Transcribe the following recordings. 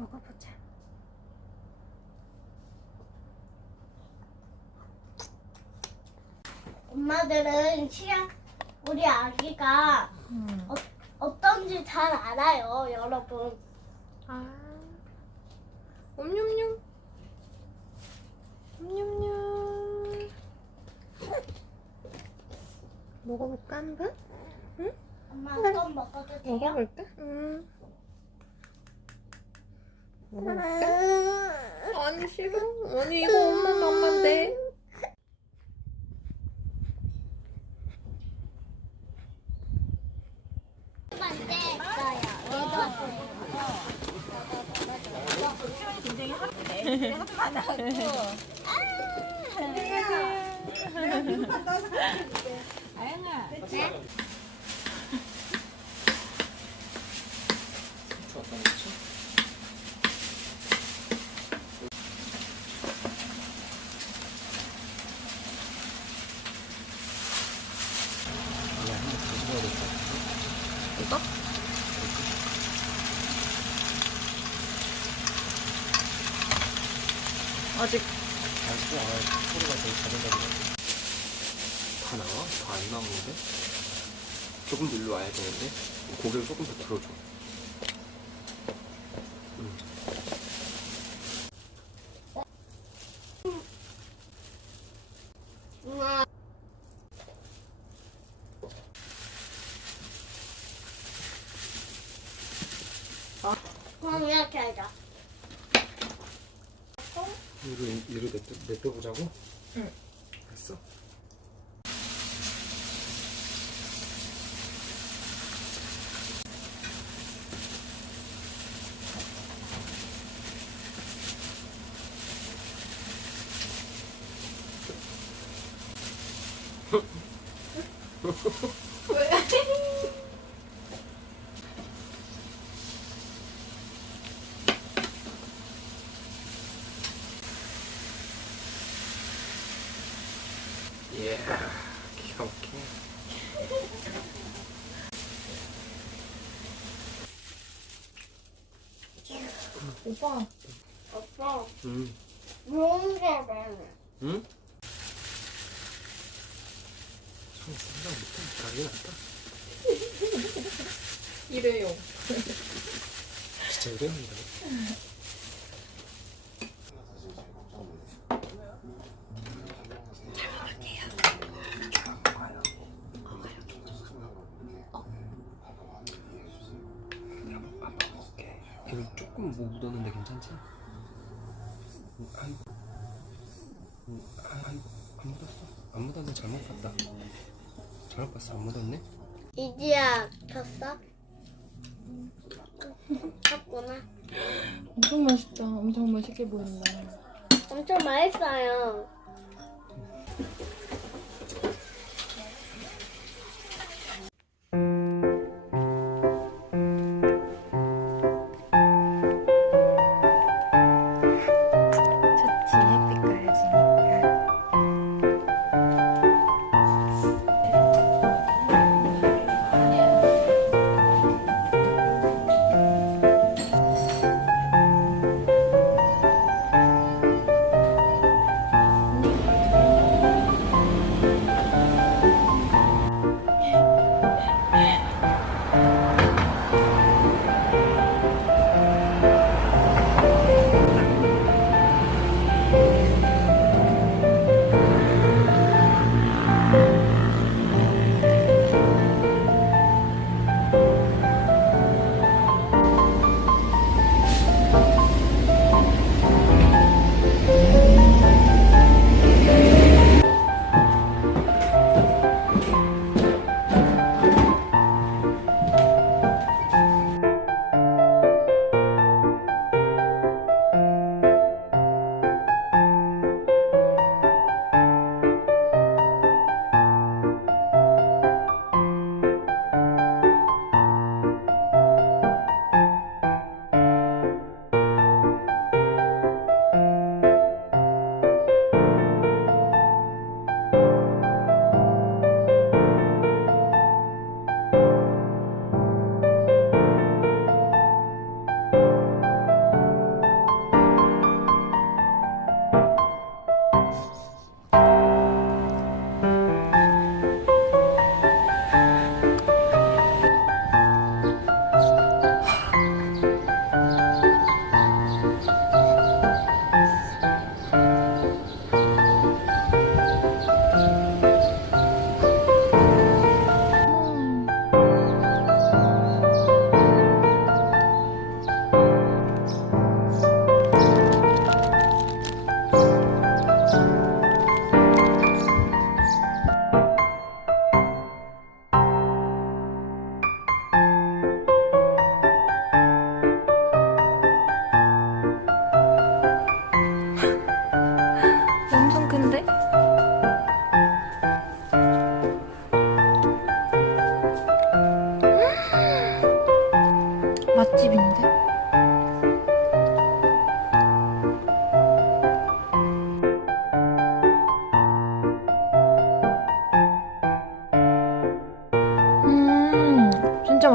먹어보자. 엄마들은 치약 우리 아기가 음. 어, 어떤지 잘 알아요, 여러분. 아, 엄뇽뇽. 엄뇽뇽. 먹어볼까, 한 번? 응? 엄마 한 번 먹어도 돼요? 먹어볼까? 응. 먹어볼까? 아니 싫어. 아니 이거 엄마 맘만데. 번째 있 아직 아직도 아, 소리가 되게 작은다고 다 나와? 다 안 나오는데? 조금 더 일로 와야 되는데 고개를 조금 더 들어줘 음. 우와. 그럼 이렇게 하자. 이로, 이로 냅둬, 냅둬 보자고? 응. 됐어 예 기가 막히네 오빠 오빠, 음. 너무 잘해. 응? 손 상당 못해 난리 났다 이래요. 진짜 이랬는데 조금 뭐 묻었는데 괜찮지? 음, 아이고 음, 아, 아이고 안 묻었어 안 묻었네 잘못 봤다 잘못 봤어 안 묻었네 이지야, 켰어? 켰구나. 엄청 맛있다. 엄청 맛있게 보인다. 엄청 맛있어요.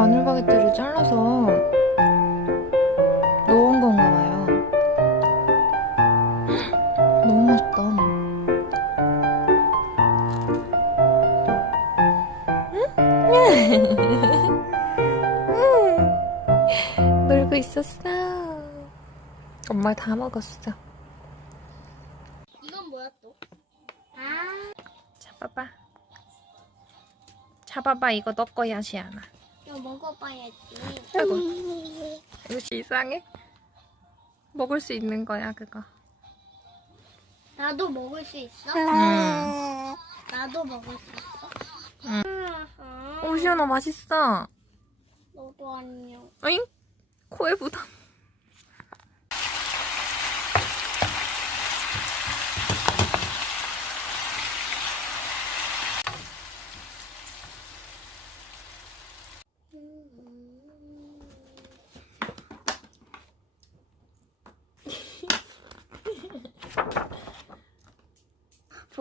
마늘 바게트를 잘라서 넣은 건가 봐요. 너무 맛있다. 응? 놀고 있었어. 엄마 다 먹었어. 이건 뭐야 또? 아, 잡아봐. 잡아봐. 이거 너 거야, 시아나. 이거 먹어봐야지. 아이고. 이거 이상해? 먹을 수 있는 거야, 그거. 나도 먹을 수 있어? 응. 나도 먹을 수 있어? 응. 아하. 오, 시아나 맛있어. 너도 안녕. 어잉? 코에 부담.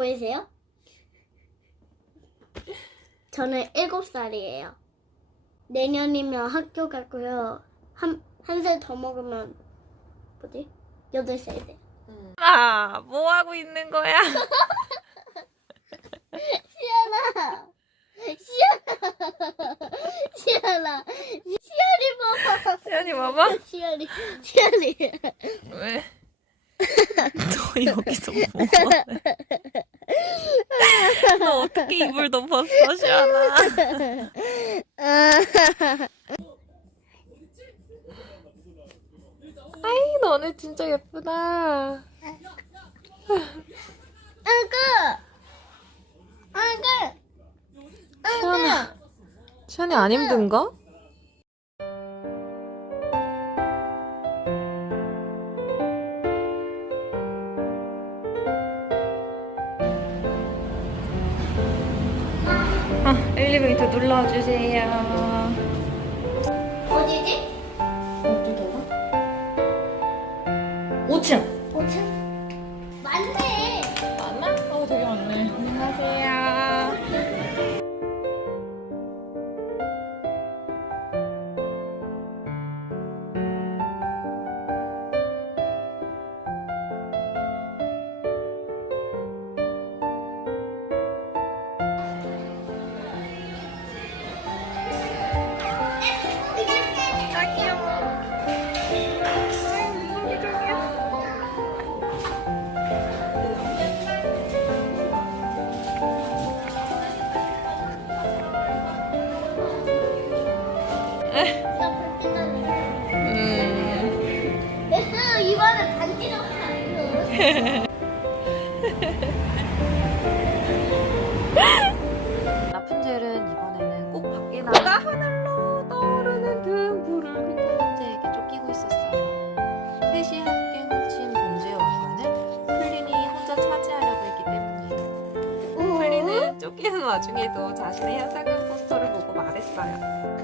보이세요? 저는 7살이에요. 내년이면 학교 가고요. 한, 한 살 더 먹으면, 뭐지? 8살 돼. 아, 뭐 하고 있는 거야? 시연아! 시연아! 시연아! 시연이 봐봐! 시안이 봐봐. 시연이, 시연이. 왜? 너 여기서 뭐? 너 어떻게 이불 덮었어, 시안아? 아이, 너네 진짜 예쁘다. 아그! 아그! 시안아. 시안이 안 힘든가? 눌러주세요. 어디지? 끝났네. 음. 이번에. 라푼젤은 이번에는 꼭 밖에 나가 하늘로 떠오르는 등 불을 퀸퀸한테에게 쫓기고 있었어요. 셋이 함께 훔친 봉지의 왕관을 플린이 혼자 차지하려고 했기 때문이에요. 플린은 쫓기는 와중에도 자신의 현상금 포스터를 보고 말했어요.